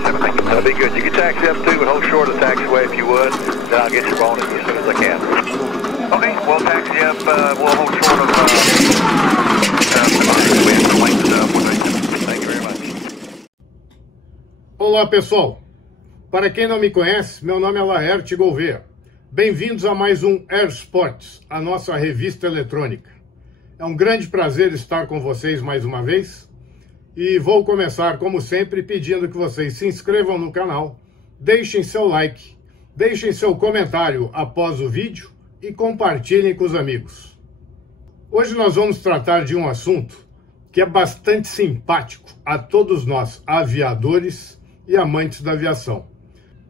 27, thank you. That'll be good. You can taxi up too, but hold short of the taxiway if you would. Then I'll get your bonus as soon as I can. Okay, we'll taxi up, we'll hold short of Thank you very much. Olá, pessoal. Para quem não me conhece, meu nome é Laerte Gouveia. Bem-vindos a mais um Air Sports, a nossa revista eletrônica. É um grande prazer estar com vocês mais uma vez e vou começar, como sempre, pedindo que vocês se inscrevam no canal, deixem seu like, deixem seu comentário após o vídeo e compartilhem com os amigos. Hoje nós vamos tratar de um assunto que é bastante simpático a todos nós, aviadores e amantes da aviação.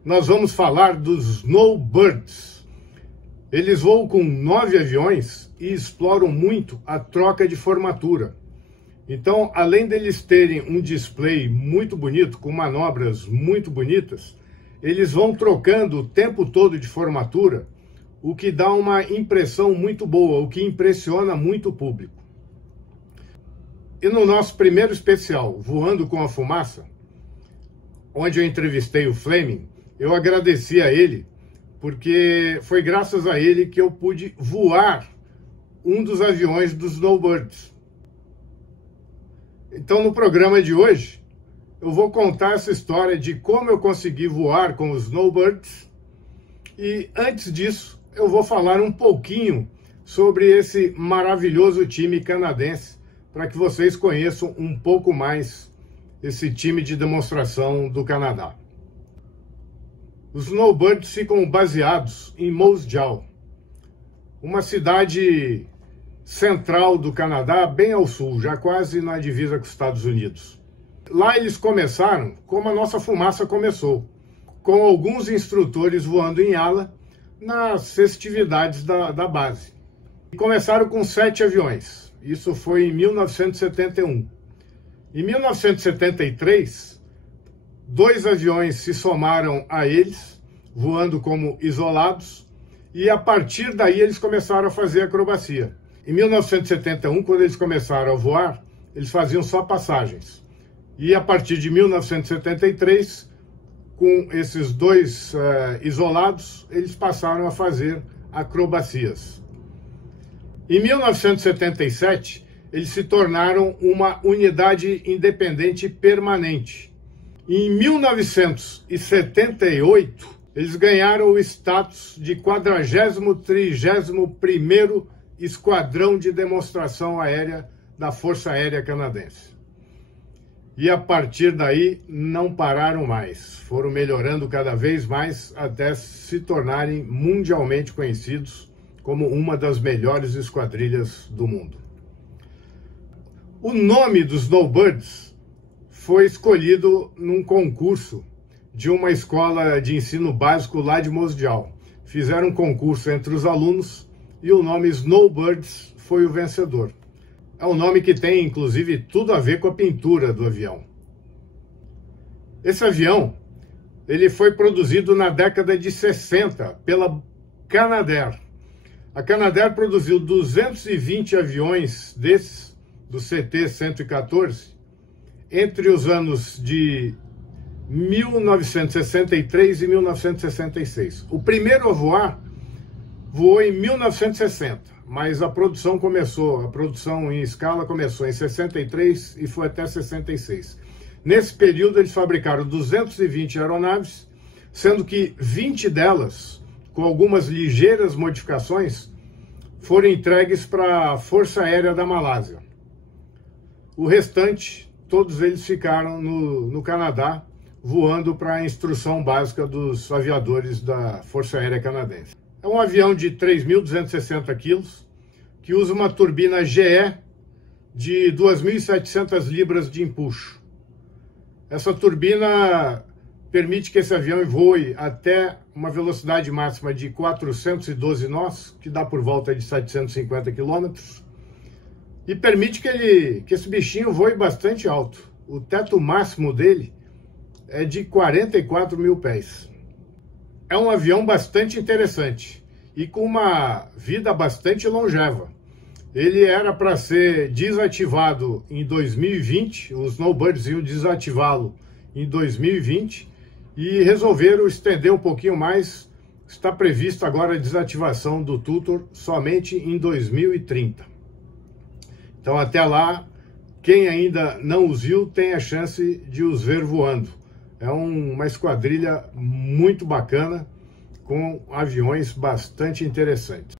Nós vamos falar dos Snowbirds. Eles voam com 9 aviões e exploram muito a troca de formatura. Então, além deles terem um display muito bonito, com manobras muito bonitas, eles vão trocando o tempo todo de formatura, o que dá uma impressão muito boa, o que impressiona muito o público. E no nosso primeiro especial, Voando com a Fumaça, onde eu entrevistei o Fleming, eu agradeci a ele, porque foi graças a ele que eu pude voar um dos aviões dos Snowbirds. Então, no programa de hoje, eu vou contar essa história de como eu consegui voar com os Snowbirds. E antes disso, eu vou falar um pouquinho sobre esse maravilhoso time canadense, para que vocês conheçam um pouco mais esse time de demonstração do Canadá. Os Snowbirds ficam baseados em Moose Jaw, uma cidade central do Canadá, bem ao sul, já quase na divisa com os Estados Unidos. Lá eles começaram como a nossa fumaça começou, com alguns instrutores voando em ala nas festividades da base. E começaram com 7 aviões, isso foi em 1971. Em 1973, 2 aviões se somaram a eles, voando como isolados, e a partir daí eles começaram a fazer acrobacia. Em 1971, quando eles começaram a voar, eles faziam só passagens. E a partir de 1973, com esses 2 isolados, eles passaram a fazer acrobacias. Em 1977, eles se tornaram uma unidade independente permanente. Em 1978, eles ganharam o status de 43º Esquadrão de Demonstração Aérea da Força Aérea Canadense. E a partir daí não pararam mais. Foram melhorando cada vez mais até se tornarem mundialmente conhecidos como uma das melhores esquadrilhas do mundo. O nome dos Snowbirds foi escolhido num concurso de uma escola de ensino básico lá de Moose Jaw. Fizeram um concurso entre os alunos e o nome Snowbirds foi o vencedor. É um nome que tem, inclusive, tudo a ver com a pintura do avião. Esse avião, ele foi produzido na década de 60 pela Canadair. A Canadair produziu 220 aviões desses, do CT-114, entre os anos de 1963 e 1966. O primeiro a voar voou em 1960, mas a produção em escala começou em 63 e foi até 66. Nesse período eles fabricaram 220 aeronaves, sendo que 20 delas, com algumas ligeiras modificações, foram entregues para a Força Aérea da Malásia. O restante, todos eles ficaram no Canadá, voando para a instrução básica dos aviadores da Força Aérea Canadense. É um avião de 3.260 quilos, que usa uma turbina GE de 2.700 libras de empuxo. Essa turbina permite que esse avião voe até uma velocidade máxima de 412 nós, que dá por volta de 750 quilômetros, e permite que esse bichinho voe bastante alto. O teto máximo dele é de 44 mil pés. É um avião bastante interessante e com uma vida bastante longeva. Ele era para ser desativado em 2020, os Snowbirds iam desativá-lo em 2020 e resolveram estender um pouquinho mais. Está prevista agora a desativação do Tutor somente em 2030. Então até lá, quem ainda não os viu tem a chance de os ver voando. É uma esquadrilha muito bacana, com aviões bastante interessantes.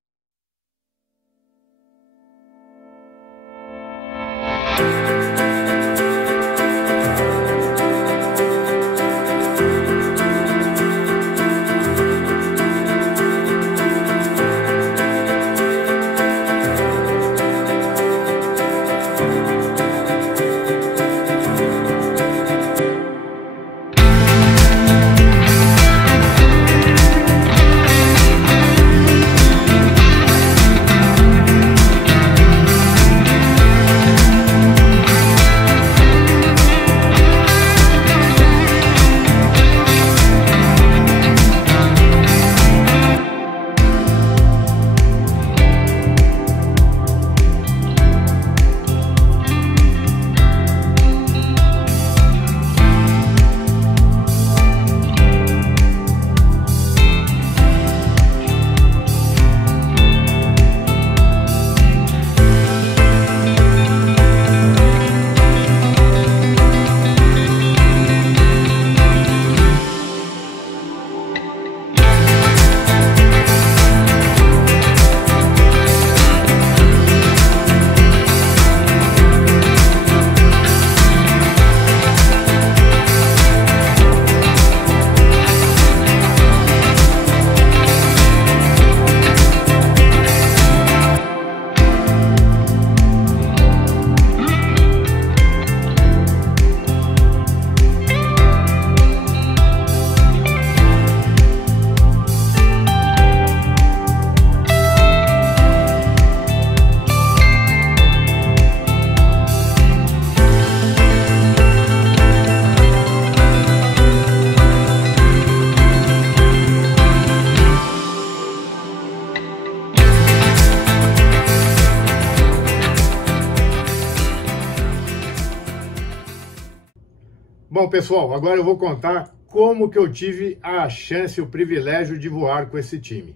Bom, pessoal, agora eu vou contar como que eu tive a chance, o privilégio de voar com esse time.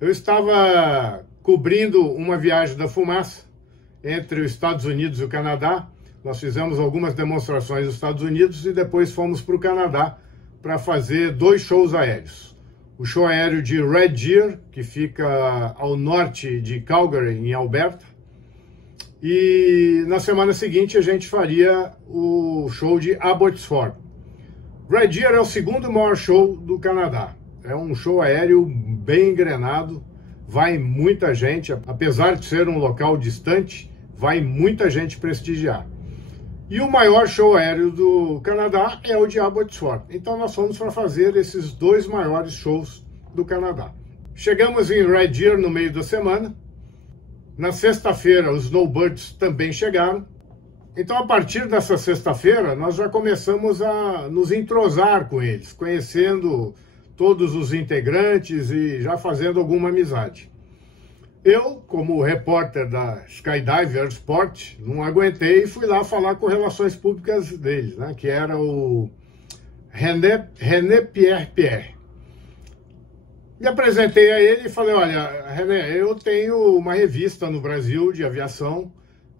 Eu estava cobrindo uma viagem da fumaça entre os Estados Unidos e o Canadá. Nós fizemos algumas demonstrações nos Estados Unidos e depois fomos para o Canadá para fazer 2 shows aéreos. O show aéreo de Red Deer, que fica ao norte de Calgary, em Alberta. E na semana seguinte a gente faria o show de Abbotsford. Red Deer é o segundo maior show do Canadá. É um show aéreo bem engrenado, vai muita gente, apesar de ser um local distante, vai muita gente prestigiar. E o maior show aéreo do Canadá é o de Abbotsford. Então nós fomos para fazer esses 2 maiores shows do Canadá. Chegamos em Red Deer no meio da semana. Na sexta-feira, os Snowbirds também chegaram. Então, a partir dessa sexta-feira, nós já começamos a nos entrosar com eles, conhecendo todos os integrantes e já fazendo alguma amizade. Eu, como repórter da Skydiver Sport, não aguentei e fui lá falar com relações públicas deles, né, que era o René Pierre. Me apresentei a ele e falei, olha, René, eu tenho uma revista no Brasil de aviação,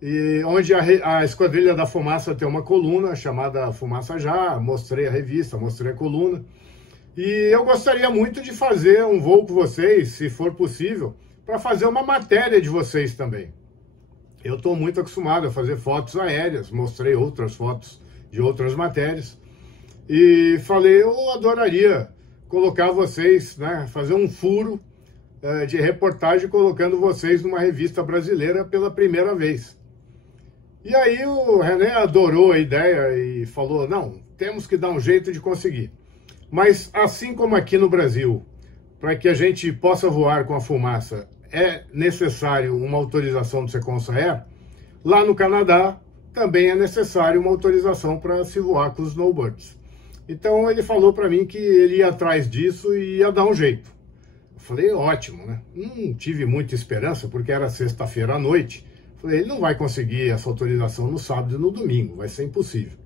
e onde a Esquadrilha da Fumaça tem uma coluna chamada Fumaça Já. Mostrei a revista, mostrei a coluna. E eu gostaria muito de fazer um voo com vocês, se for possível, para fazer uma matéria de vocês também. Eu estou muito acostumado a fazer fotos aéreas, mostrei outras fotos de outras matérias. E falei, eu adoraria colocar vocês, né, fazer um furo de reportagem colocando vocês numa revista brasileira pela primeira vez. E aí o René adorou a ideia e falou, não, temos que dar um jeito de conseguir. Mas assim como aqui no Brasil, para que a gente possa voar com a fumaça, é necessário uma autorização do Seconsair, lá no Canadá também é necessário uma autorização para se voar com os Snowbirds. Então ele falou para mim que ele ia atrás disso e ia dar um jeito. Eu falei, ótimo, né? Não tive muita esperança, porque era sexta-feira à noite. Falei, ele não vai conseguir essa autorização no sábado e no domingo, vai ser impossível.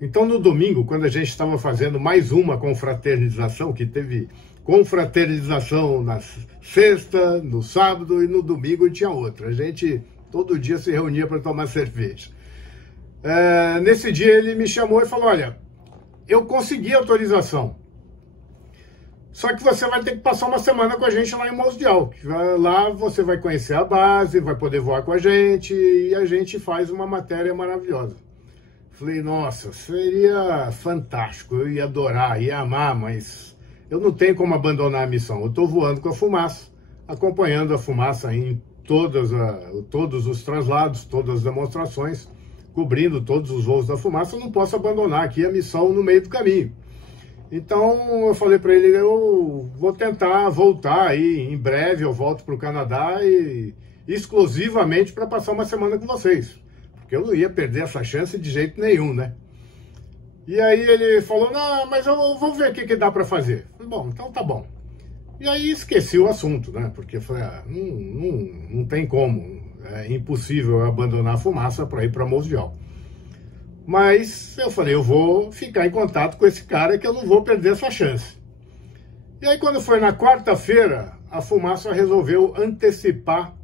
Então, no domingo, quando a gente estava fazendo mais uma confraternização, que teve confraternização na sexta, no sábado e no domingo tinha outra. A gente todo dia se reunia para tomar cerveja. Nesse dia ele me chamou e falou, olha, eu consegui autorização. Só que você vai ter que passar uma semana com a gente lá em Montreal. Lá você vai conhecer a base, vai poder voar com a gente e a gente faz uma matéria maravilhosa. Falei, nossa, seria fantástico, eu ia adorar, ia amar, mas eu não tenho como abandonar a missão. Eu estou voando com a fumaça, acompanhando a fumaça em todos os traslados, todas as demonstrações, cobrindo todos os voos da fumaça. Eu não posso abandonar aqui a missão no meio do caminho. Então eu falei para ele, eu vou tentar voltar aí, em breve eu volto para o Canadá e exclusivamente para passar uma semana com vocês. Porque eu não ia perder essa chance de jeito nenhum, né? E aí ele falou, não, mas eu vou ver o que dá para fazer. Falei, bom, então tá bom. E aí esqueci o assunto, né? Porque eu falei, não tem como, é impossível eu abandonar a fumaça para ir para Montreal. Mas eu falei, eu vou ficar em contato com esse cara que eu não vou perder essa chance. E aí quando foi na quarta-feira, a fumaça resolveu antecipar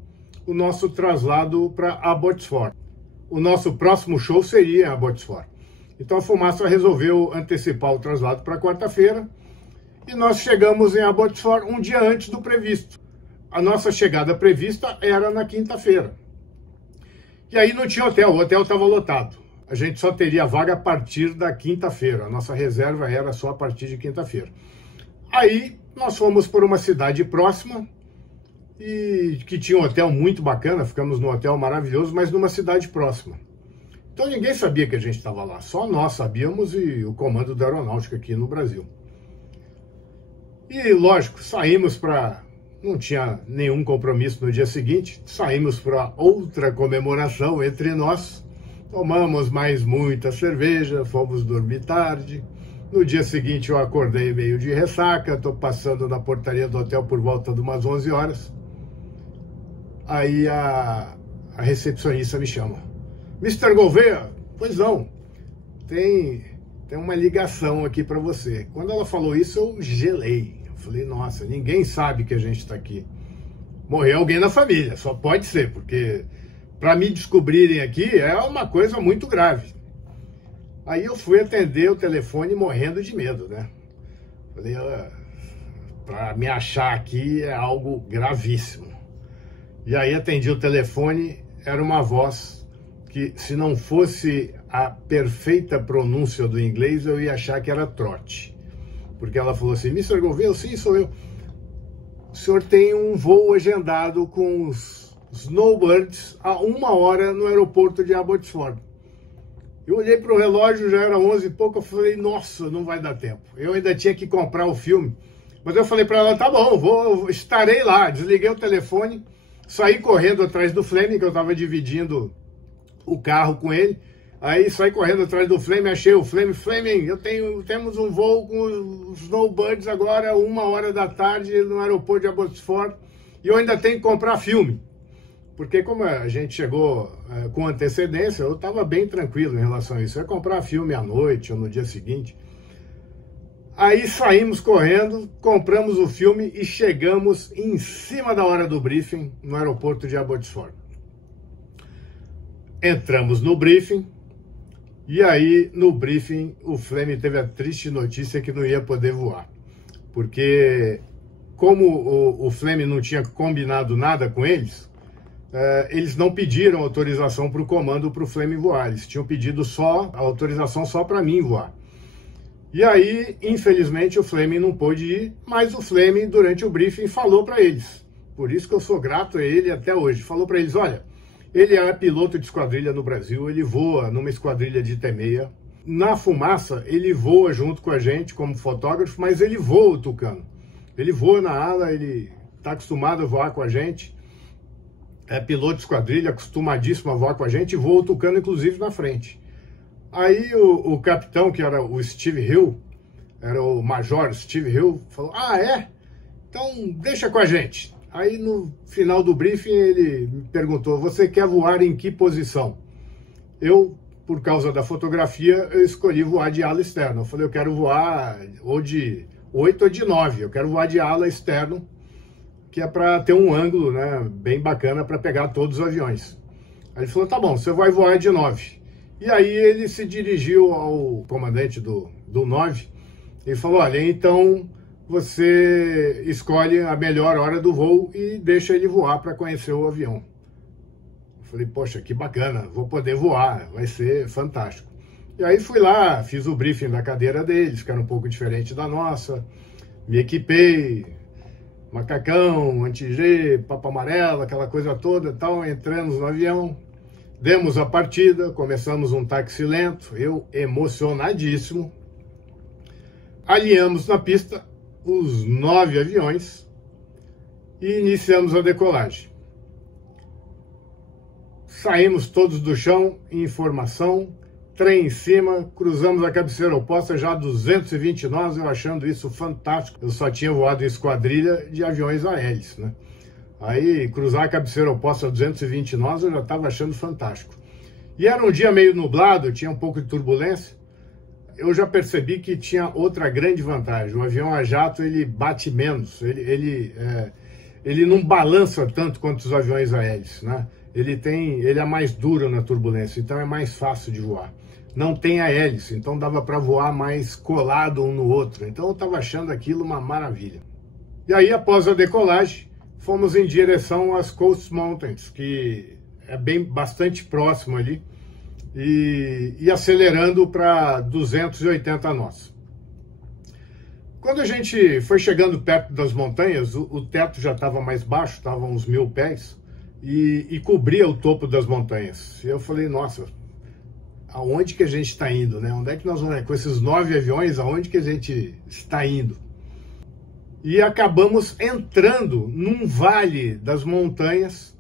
o nosso traslado para Abbotsford. O nosso próximo show seria em Abbotsford. Então a fumaça resolveu antecipar o traslado para quarta-feira e nós chegamos em Abbotsford um dia antes do previsto. A nossa chegada prevista era na quinta-feira. E aí não tinha hotel, o hotel estava lotado. A gente só teria vaga a partir da quinta-feira. A nossa reserva era só a partir de quinta-feira. Aí nós fomos por uma cidade próxima e que tinha um hotel muito bacana, ficamos num hotel maravilhoso, mas numa cidade próxima. Então ninguém sabia que a gente estava lá, só nós sabíamos e o comando da aeronáutica aqui no Brasil. E lógico, saímos para... não tinha nenhum compromisso no dia seguinte, saímos para outra comemoração entre nós, tomamos mais muita cerveja, fomos dormir tarde. No dia seguinte eu acordei meio de ressaca, estou passando na portaria do hotel por volta de umas 11 horas. Aí a recepcionista me chama. Mr. Gouveia, pois não, tem uma ligação aqui para você. Quando ela falou isso eu gelei. Eu falei, nossa, ninguém sabe que a gente está aqui. Morreu alguém na família, só pode ser, porque... para me descobrirem aqui é uma coisa muito grave. Aí eu fui atender o telefone morrendo de medo, né? Falei, para me achar aqui é algo gravíssimo. E aí atendi o telefone, era uma voz que, se não fosse a perfeita pronúncia do inglês, eu ia achar que era trote. Porque ela falou assim, Mr. Gouveia, sim, sou eu. O senhor tem um voo agendado com os Snowbirds a 1 hora no aeroporto de Abbotsford. Eu olhei para o relógio, já era 11 e pouco, eu falei, nossa, não vai dar tempo. Eu ainda tinha que comprar o filme. Mas eu falei para ela, tá bom, estarei lá. Desliguei o telefone, saí correndo atrás do Fleming, que eu estava dividindo o carro com ele. Aí saí correndo atrás do Fleming, achei o Fleming. Fleming, temos um voo com os Snowbirds agora, 1 hora da tarde, no aeroporto de Abbotsford. E eu ainda tenho que comprar filme. Porque como a gente chegou com antecedência, eu estava bem tranquilo em relação a isso. Eu ia comprar filme à noite ou no dia seguinte. Aí saímos correndo, compramos o filme e chegamos em cima da hora do briefing no aeroporto de Abbotsford. Entramos no briefing e aí no briefing o Fleming teve a triste notícia que não ia poder voar. Porque como o Fleming não tinha combinado nada com eles não pediram autorização para o comando para o Fleming voar. Eles tinham pedido a autorização só para mim voar. E aí, infelizmente, o Fleming não pôde ir, mas o Fleming, durante o briefing, falou para eles. Por isso que eu sou grato a ele até hoje. Falou para eles, olha, ele é piloto de esquadrilha no Brasil, ele voa numa esquadrilha de T-6. Na fumaça, ele voa junto com a gente como fotógrafo, mas ele voa o Tucano. Ele voa na ala, ele está acostumado a voar com a gente. É piloto de esquadrilha, acostumadíssimo a voar com a gente, e voa o Tucano, inclusive, na frente. Aí o capitão, que era o Steve Hill, era o major Steve Hill, falou, ah, é? Então deixa com a gente. Aí no final do briefing ele me perguntou, você quer voar em que posição? Eu por causa da fotografia, eu escolhi voar de ala externa. Eu falei, eu quero voar ou de 8 ou de 9, eu quero voar de ala externo, que é para ter um ângulo, né, bem bacana para pegar todos os aviões. Aí ele falou, tá bom, você vai voar de 9. E aí ele se dirigiu ao comandante do 9 e falou, olha, então você escolhe a melhor hora do voo e deixa ele voar para conhecer o avião. Eu falei, poxa, que bacana, vou poder voar, vai ser fantástico. E aí fui lá, fiz o briefing da cadeira deles, que era um pouco diferente da nossa, me equipei, macacão, anti-G, papa amarela, aquela coisa toda e tal, entramos no avião, demos a partida, começamos um táxi lento, eu emocionadíssimo, alinhamos na pista os 9 aviões e iniciamos a decolagem. Saímos todos do chão, informação, trem em cima, cruzamos a cabeceira oposta já a 220 nós, eu achando isso fantástico. Eu só tinha voado em esquadrilha de aviões a hélice, né? Aí cruzar a cabeceira oposta a 220 nós eu já estava achando fantástico. E era um dia meio nublado, tinha um pouco de turbulência. Eu já percebi que tinha outra grande vantagem. O avião a jato, ele bate menos, ele não balança tanto quanto os aviões a hélice, né? Ele é mais duro na turbulência, então é mais fácil de voar. Não tem a hélice, então dava para voar mais colado um no outro. Então eu estava achando aquilo uma maravilha. E aí, após a decolagem, fomos em direção às Coast Mountains, que é bastante próximo ali, e acelerando para 280 nós. Quando a gente foi chegando perto das montanhas, o teto já estava mais baixo, estava uns 1000 pés, e cobria o topo das montanhas. E eu falei, nossa, aonde que a gente está indo, né? Onde é que nós vamos, com esses 9 aviões, aonde que a gente está indo? E acabamos entrando num vale das montanhas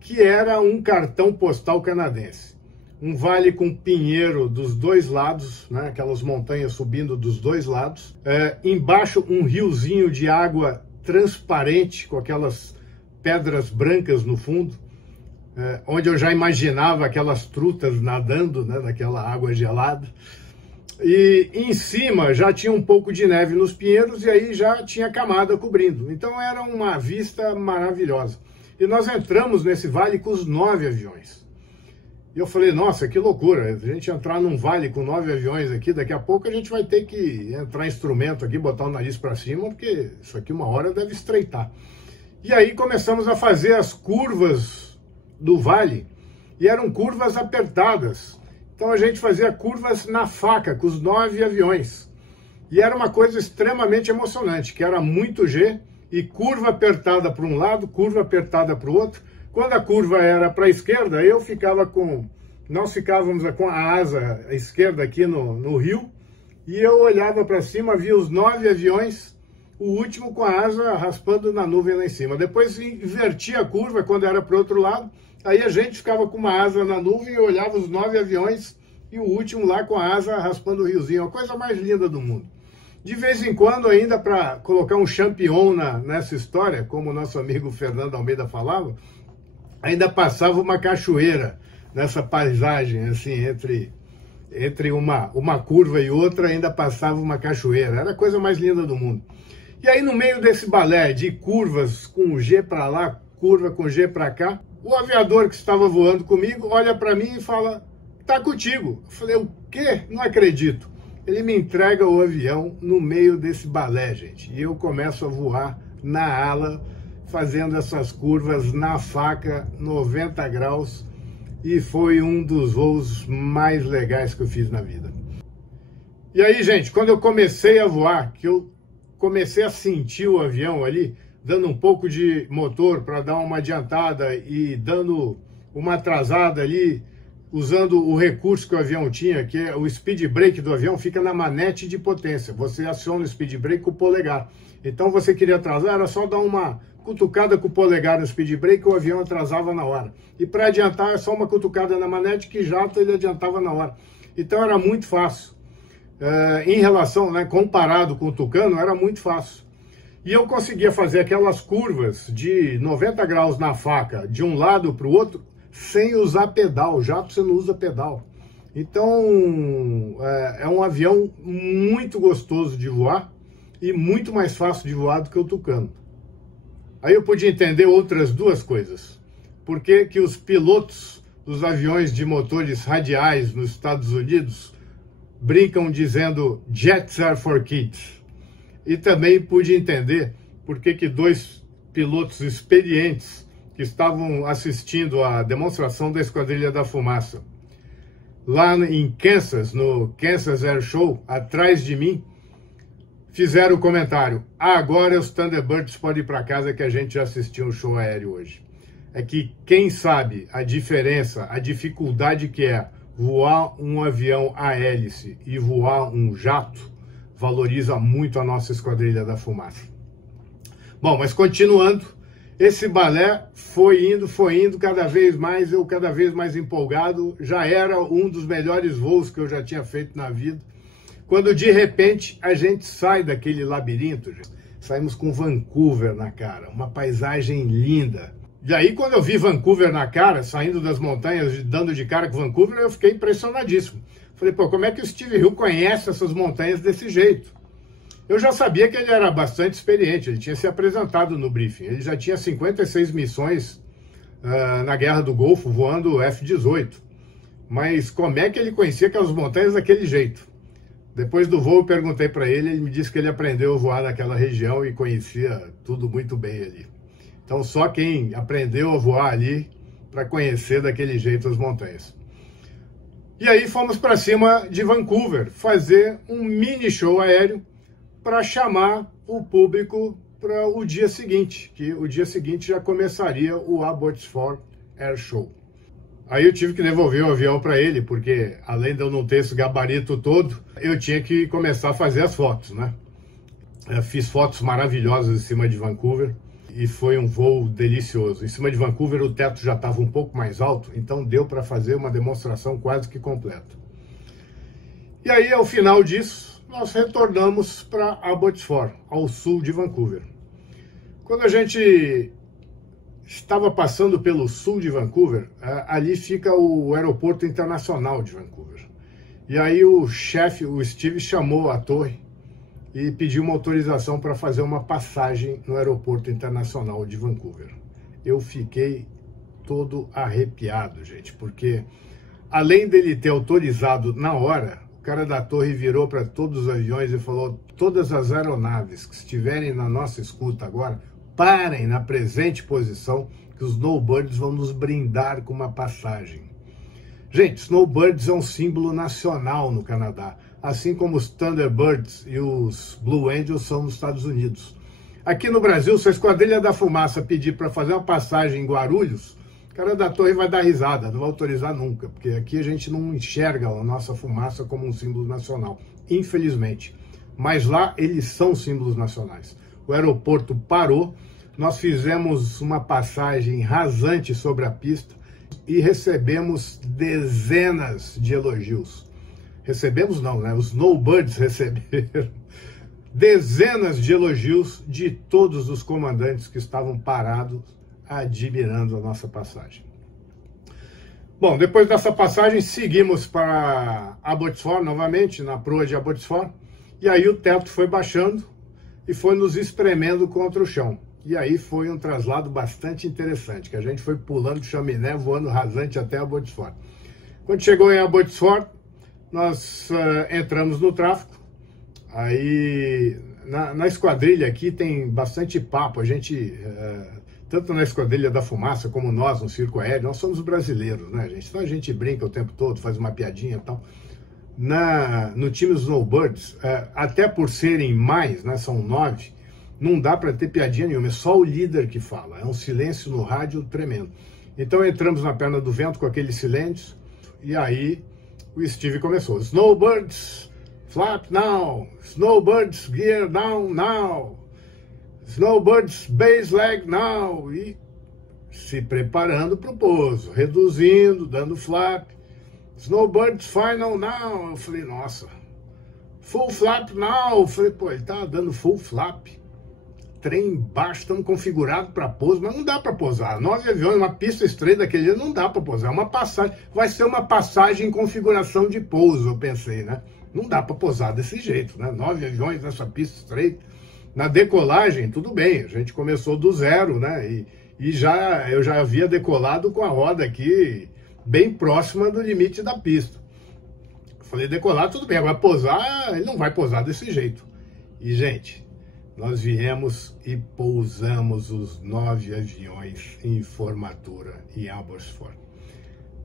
que era um cartão postal canadense. Um vale com pinheiro dos dois lados, né? Aquelas montanhas subindo dos dois lados. Embaixo um riozinho de água transparente, com aquelas pedras brancas no fundo, onde eu já imaginava aquelas trutas nadando, né, naquela água gelada. E em cima já tinha um pouco de neve nos pinheiros e aí já tinha camada cobrindo. Então era uma vista maravilhosa. E nós entramos nesse vale com os 9 aviões. E eu falei, nossa, que loucura, a gente entrar num vale com 9 aviões aqui, daqui a pouco a gente vai ter que entrar instrumento aqui, botar o nariz para cima, porque isso aqui uma hora deve estreitar. E aí começamos a fazer as curvas do vale, e eram curvas apertadas. Então a gente fazia curvas na faca, com os 9 aviões. E era uma coisa extremamente emocionante, que era muito G, e curva apertada para um lado, curva apertada para o outro. Quando a curva era para a esquerda, nós ficávamos com a asa esquerda aqui no rio, e eu olhava para cima, via os 9 aviões, o último com a asa raspando na nuvem lá em cima. Depois invertia a curva quando era para o outro lado, aí a gente ficava com uma asa na nuvem e olhava os 9 aviões e o último lá com a asa raspando o riozinho. A coisa mais linda do mundo. De vez em quando, ainda para colocar um champignon nessa história, como o nosso amigo Fernando Almeida falava, ainda passava uma cachoeira nessa paisagem, assim, entre uma curva e outra, ainda passava uma cachoeira. Era a coisa mais linda do mundo. E aí, no meio desse balé de curvas com G para lá, curva com G para cá, o aviador que estava voando comigo olha para mim e fala, tá contigo. Eu falei, o quê? Não acredito. Ele me entrega o avião no meio desse balé, gente. E eu começo a voar na ala, fazendo essas curvas na faca, 90 graus. E foi um dos voos mais legais que eu fiz na vida. E aí, gente, quando eu comecei a voar, que eu comecei a sentir o avião ali, dando um pouco de motor para dar uma adiantada e dando uma atrasada ali, usando o recurso que o avião tinha, que é o speed brake do avião, fica na manete de potência. Você aciona o speed brake com o polegar. Então, você queria atrasar, era só dar uma cutucada com o polegar no speed brake e o avião atrasava na hora. E para adiantar, é só uma cutucada na manete que jato ele adiantava na hora. Então, era muito fácil. Em relação, né, comparado com o Tucano, era muito fácil. E eu conseguia fazer aquelas curvas de 90 graus na faca, de um lado para o outro, sem usar pedal. Jato você não usa pedal. Então, é um avião muito gostoso de voar e muito mais fácil de voar do que o Tucano. Aí eu pude entender outras duas coisas. Por que os pilotos dos aviões de motores radiais nos Estados Unidos brincam dizendo "Jets are for kids"? E também pude entender por que dois pilotos experientes que estavam assistindo à demonstração da Esquadrilha da Fumaça lá em Kansas, no Kansas Air Show, atrás de mim, fizeram o comentário: agora os Thunderbirds podem ir para casa que a gente já assistiu um show aéreo hoje. É que quem sabe a diferença, a dificuldade que é voar um avião a hélice e voar um jato, valoriza muito a nossa Esquadrilha da Fumaça. Bom, mas continuando, esse balé foi indo cada vez mais, eu cada vez mais empolgado, já era um dos melhores voos que eu já tinha feito na vida, quando de repente a gente sai daquele labirinto, gente. Saímos com Vancouver na cara, uma paisagem linda. E aí quando eu vi Vancouver na cara, saindo das montanhas, dando de cara com Vancouver, eu fiquei impressionadíssimo. Falei, pô, como é que o Steve Hill conhece essas montanhas desse jeito? Eu já sabia que ele era bastante experiente, ele tinha se apresentado no briefing. Ele já tinha 56 missões na Guerra do Golfo, voando F-18. Mas como é que ele conhecia aquelas montanhas daquele jeito? Depois do voo eu perguntei para ele, ele me disse que ele aprendeu a voar naquela região e conhecia tudo muito bem ali. Então só quem aprendeu a voar ali para conhecer daquele jeito as montanhas. E aí fomos para cima de Vancouver, fazer um mini show aéreo para chamar o público para o dia seguinte, que o dia seguinte já começaria o Abbotsford Air Show. Aí eu tive que devolver o avião para ele, porque além de eu não ter esse gabarito todo, eu tinha que começar a fazer as fotos, né? Eu fiz fotos maravilhosas em cima de Vancouver e foi um voo delicioso. Em cima de Vancouver o teto já estava um pouco mais alto, então deu para fazer uma demonstração quase que completa. E aí, ao final disso, nós retornamos para Abbotsford, ao sul de Vancouver. Quando a gente estava passando pelo sul de Vancouver, ali fica o aeroporto internacional de Vancouver. E aí o chefe, o Steve, chamou a torre e pediu uma autorização para fazer uma passagem no aeroporto internacional de Vancouver. Eu fiquei todo arrepiado, gente, porque além dele ter autorizado na hora, o cara da torre virou para todos os aviões e falou: todas as aeronaves que estiverem na nossa escuta agora, parem na presente posição, que os Snowbirds vão nos brindar com uma passagem. Gente, Snowbirds é um símbolo nacional no Canadá, assim como os Thunderbirds e os Blue Angels são nos Estados Unidos. Aqui no Brasil, se a Esquadrilha da Fumaça pedir para fazer uma passagem em Guarulhos, o cara da torre vai dar risada, não vai autorizar nunca, porque aqui a gente não enxerga a nossa fumaça como um símbolo nacional, infelizmente. Mas lá eles são símbolos nacionais. O aeroporto parou, nós fizemos uma passagem rasante sobre a pista e recebemos dezenas de elogios. Recebemos não, né? Os Snowbirds receberam dezenas de elogios de todos os comandantes que estavam parados admirando a nossa passagem. Bom, depois dessa passagem seguimos para Abbotsford novamente, na proa de Abbotsford, e aí o teto foi baixando e foi nos espremendo contra o chão. E aí foi um traslado bastante interessante, que a gente foi pulando chaminé, voando rasante até Abbotsford. Quando chegou em Abbotsford, nós entramos no tráfego. Aí na esquadrilha aqui tem bastante papo. A gente, tanto na Esquadrilha da Fumaça como nós no circo aéreo, nós somos brasileiros, né, gente? Então a gente brinca o tempo todo, faz uma piadinha e tal. No time dos Snowbirds, até por serem mais, né, são 9, não dá para ter piadinha nenhuma, é só o líder que fala, é um silêncio no rádio tremendo. Então entramos na perna do vento com aquele silêncio, e aí o Steve começou: Snowbirds, flap now, Snowbirds, gear down now, Snowbirds, base leg now, e se preparando para o pouso, reduzindo, dando flap, Snowbirds final now. Eu falei, nossa, full flap now. Eu falei, pô, ele tá dando full flap. trem embaixo, estamos configurados para pouso, mas não dá para pousar. 9 aviões, uma pista estreita daquele jeito, não dá para pousar. É uma passagem, vai ser uma passagem em configuração de pouso, eu pensei, né? Não dá para pousar desse jeito, né? 9 aviões nessa pista estreita. Na decolagem, tudo bem, a gente começou do zero, né? E eu já havia decolado com a roda aqui bem próxima do limite da pista. Eu falei, decolar, tudo bem, agora pousar, ele não vai pousar desse jeito. E, gente, nós viemos e pousamos os 9 aviões em formatura em Amersfoort.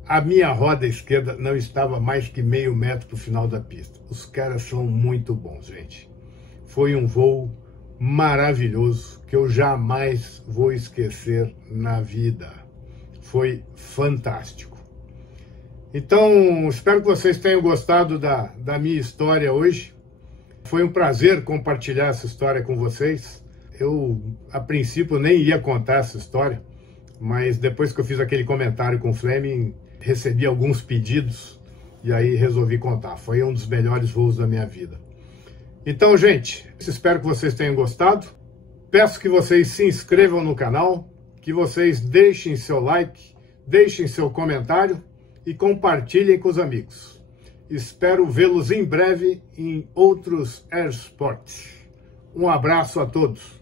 A minha roda esquerda não estava mais que meio metro para o final da pista. Os caras são muito bons, gente. Foi um voo maravilhoso que eu jamais vou esquecer na vida. Foi fantástico. Então, espero que vocês tenham gostado da minha história hoje. Foi um prazer compartilhar essa história com vocês. Eu, a princípio, nem ia contar essa história, mas depois que eu fiz aquele comentário com o Fleming, recebi alguns pedidos e aí resolvi contar. Foi um dos melhores voos da minha vida. Então, gente, espero que vocês tenham gostado. Peço que vocês se inscrevam no canal, que vocês deixem seu like, deixem seu comentário e compartilhem com os amigos. Espero vê-los em breve em outros Airsports. Um abraço a todos.